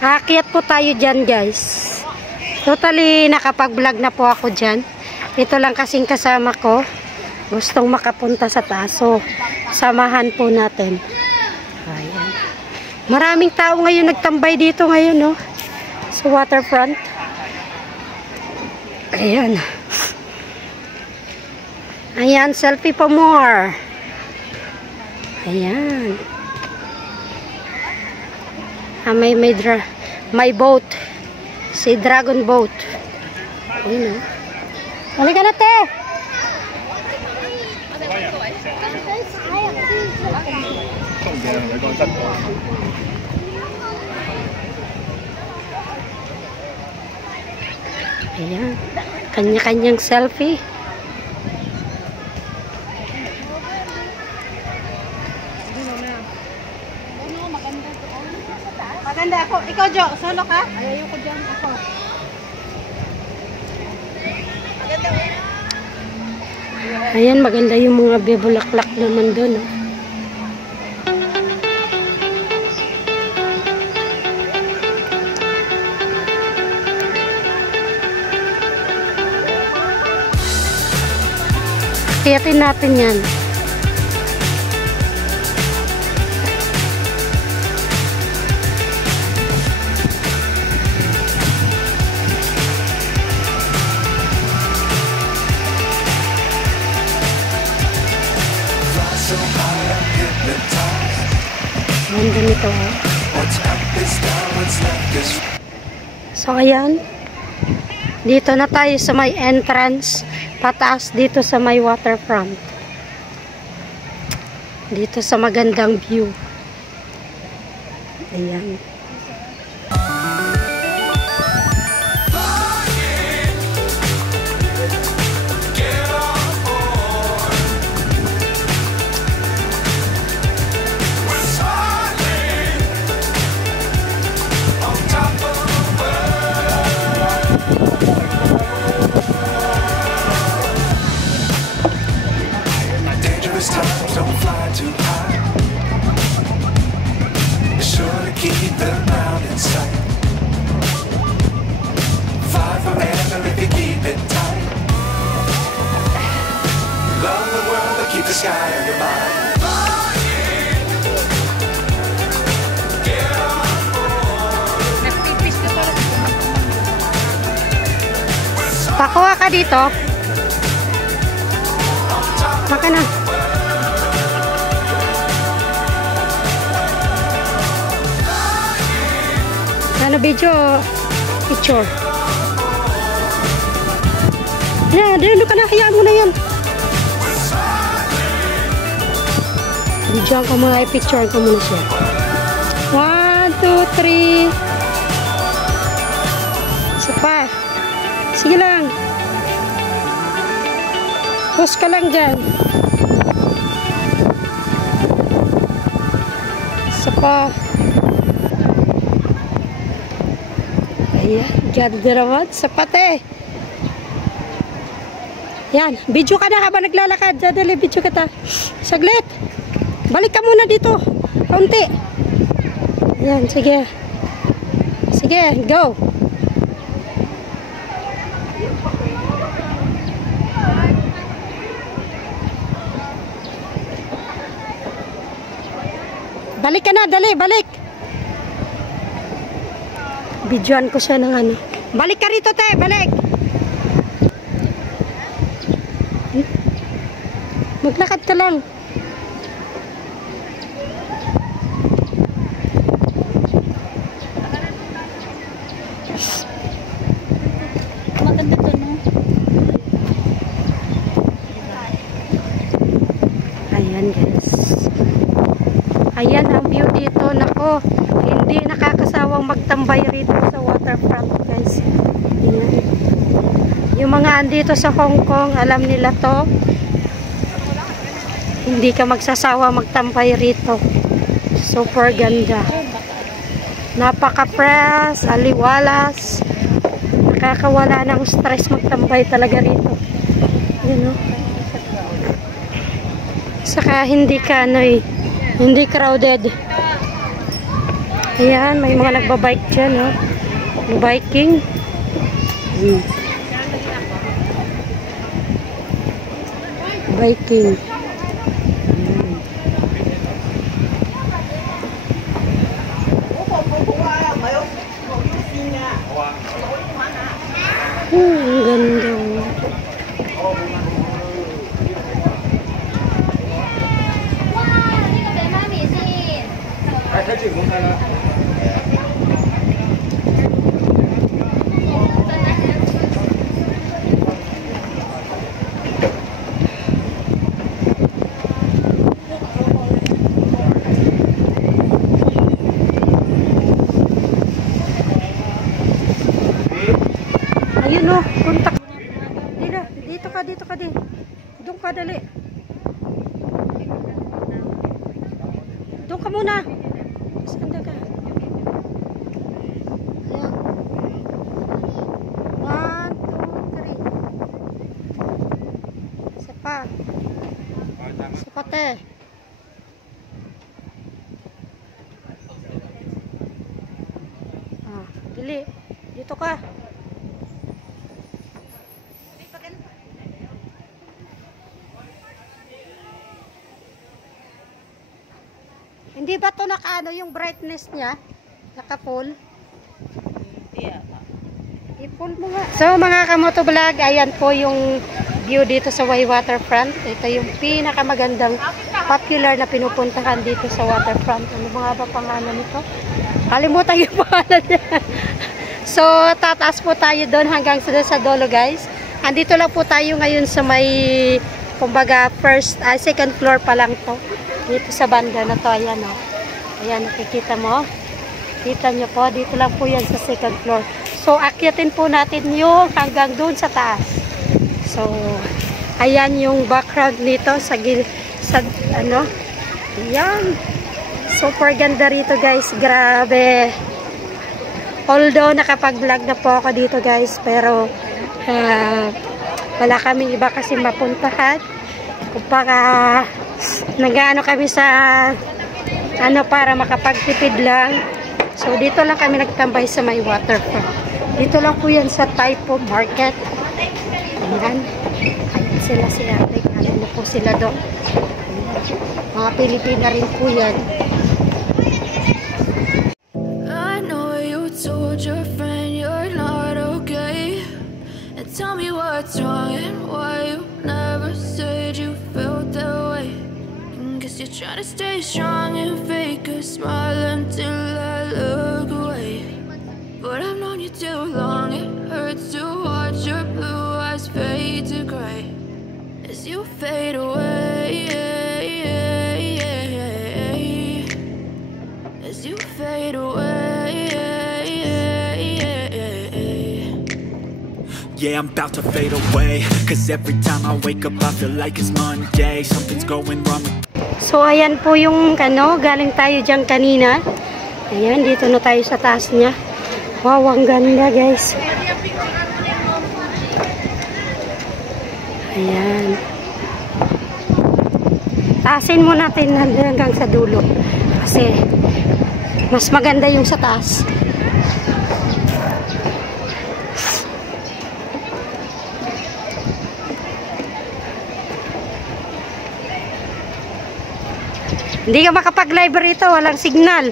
Aakyat po tayo dyan, guys. Totally nakapag-vlog na po ako dyan. Ito lang kasing kasama ko. Gustong makapunta sa taas. So, samahan po natin. Ayan. Maraming tao ngayon nagtambay dito ngayon, no? Sa waterfront. Ayan. Ayan, selfie for more. Ayan. May boat. Si dragon boat. Ayan, no? Halika na, te! Ayan. Kanya-kanyang selfie. Maganda ako. Ikaw, Jo. Solo ka? Ayaw ko dyan. Ako. Ayan, maganda yung mga bebulaklak naman doon. Oh. Kiyatin natin yan. Ganda nito, ha? So, ayan. Dito na tayo sa may entrance. Pataas dito sa may waterfront. Dito sa magandang view. Ayan. Times don't fly too high. Be sure to keep the ground in sight. Fly forever if you keep it tight. Love the world but keep the sky on your mind. Pakuha ka dito. Maka na. Ano video? Picture. Yan, dito ka na. Hayaan mo na yan. Video ko mga i-picture ko muna siya. 1, 2, 3. Isa pa. Sige lang. Pause ka lang dyan. Isa pa. Ayan, ganda naman. Sapat eh. Yan, video ka na habang naglalakad. Dali, video ka ta. Saglit. Balik ka muna dito. Kaunti. Yan, sige. Sige, go. Balik ka na, dali, balik. Videoan ko siya ng ano. Balik ka rito, te, balik. Maglakad ka lang. Maganda to, no? Ayan, guys. Ayan ang view dito. Nako, hindi nakakasawang magtambay rito sa waterfront, guys. Ayan. Yung mga andito sa Hong Kong, alam nila to. Hindi ka magsasawa magtambay rito. Super ganda. Napaka-fresh, aliwalas. Nakakawala ng stress magtambay talaga rito. Yun, no? Saka hindi ka, ano eh, hindi crowded. Ayan, may mga nagbabike dyan, oh. Biking. Biking. Ang ganda. Ayun o, punta. Dito ka din. Doon ka dali. Doon ka muna. Saan ka? Ayan. 1, 2, 3. Isa pa. Isa pa te. Dili. Dito ka. Hindi ba ito nakaano yung brightness niya? Naka-full? I-full mo nga. So mga kamoto vlog, ayan po yung view dito sa Way Waterfront. Ito yung pinakamagandang popular na pinupuntahan dito sa waterfront. Ano mga ba pangalan nito? Kalimutan yung pangalan niya. So tataas po tayo doon hanggang sa dulo guys. Andito lang po tayo ngayon sa may kumbaga second floor pa lang to. Dito sa banda na to, ayan o. Ayan, nakikita mo. Kita nyo po, dito lang po yan sa second floor. So, akyatin po natin yung hanggang doon sa taas. So, ayan yung background nito sa ano. Ayan. Super ganda rito guys, grabe. Although, nakapag-vlog na po ako dito guys, pero wala kaming iba kasi mapuntahan. Kumbaga, nag-ano kami sa ano para makapagtipid lang. So dito lang kami nagtambay sa may waterfront. Dito lang po yan sa Taipo Market. Ayan. Ayan sila si ate. Ayan na po sila doon. Mga Pilipina rin po yan. I know you told your friend you're not okay. And tell me what's wrong and why you never said you felt that way. Guess you're trying to stay strong and fake a smile until I look away. But I've known you too long, it hurts to watch your blue eyes fade to gray as you fade away. As you fade away. Yeah, I'm about to fade away, cause every time I wake up I feel like it's Monday. Something's going wrong with... So ayan po yung galing tayo dyan kanina. Ayan, dito na tayo sa taas niya. Wow, ang ganda guys. Ayan. Taasin mo natin hanggang sa dulo. Kasi mas maganda yung sa taas. Hindi ka makapag-live rito, walang signal.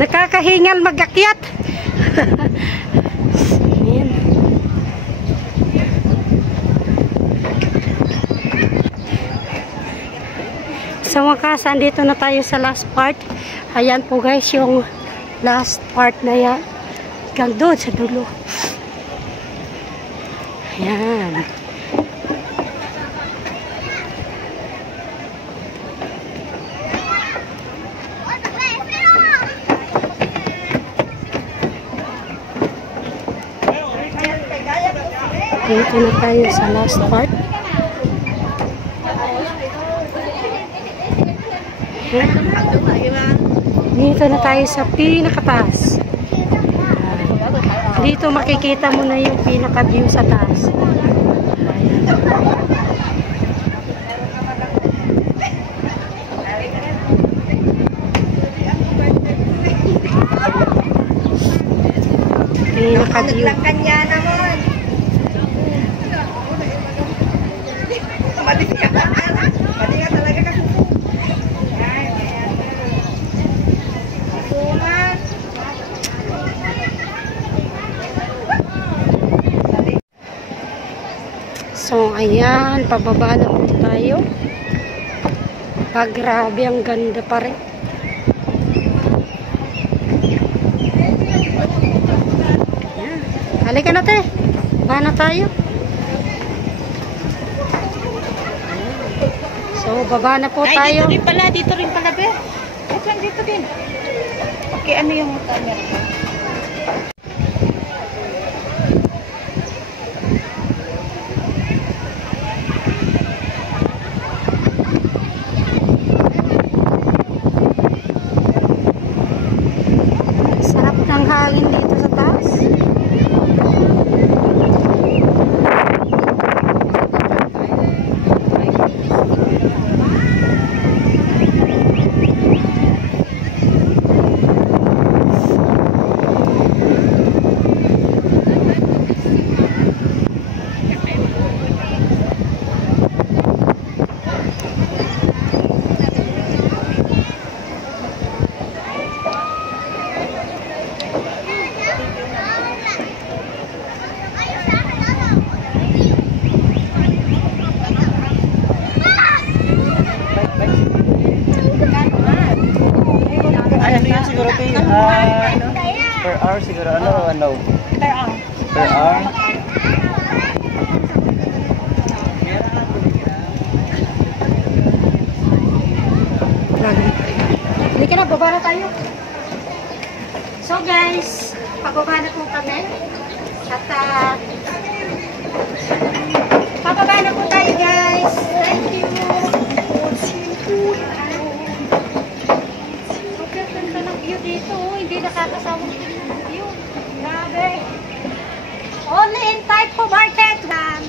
Nakakahingal mag-akyat. Ayan. Sa wakas, andito na tayo sa last part. Ayan po guys, yung last part na yan. Hanggang doon sa dulo. Ayan. Dito na tayo sa last part. Dito na tayo sa pinakataas. Dito makikita mo na yung pinaka-view sa taas. Pinaka-view. Kanya naman. Mati ka talaga kasi. So, ayan, pababa na po tayo. Grabe, ang ganda pa rin. Ayan. Halika na, te. Baba na tayo. So, baba na po tayo. Dito rin pala, be. Dito din. Okay, ano yung camera? Sarap ng hangin dito sa taas. Siguro per hour siguro ano per hour Halika na, baba na tayo. So guys, pababa na po kami. At pababa na po tayo guys. Thank you. Super ganda ng view dito. Hindi nakakasawang view. Grabe. Only in Typo Market lang.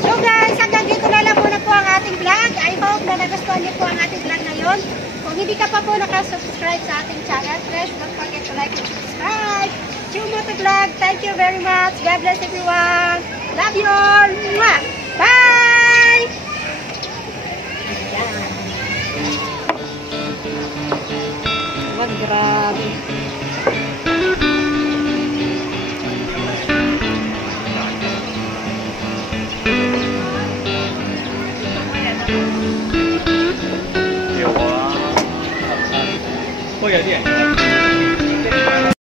So guys, hanggang dito na lang muna po ang ating vlog. I hope na nagustuhan niyo po ang ating vlog ngayon. Kung hindi ka pa po nakasubscribe sa ating channel, please don't forget to like and subscribe. Chumoto Vlog, thank you very much. God bless everyone. Love you all. Mwah! Bye! Wag, grabe.会有点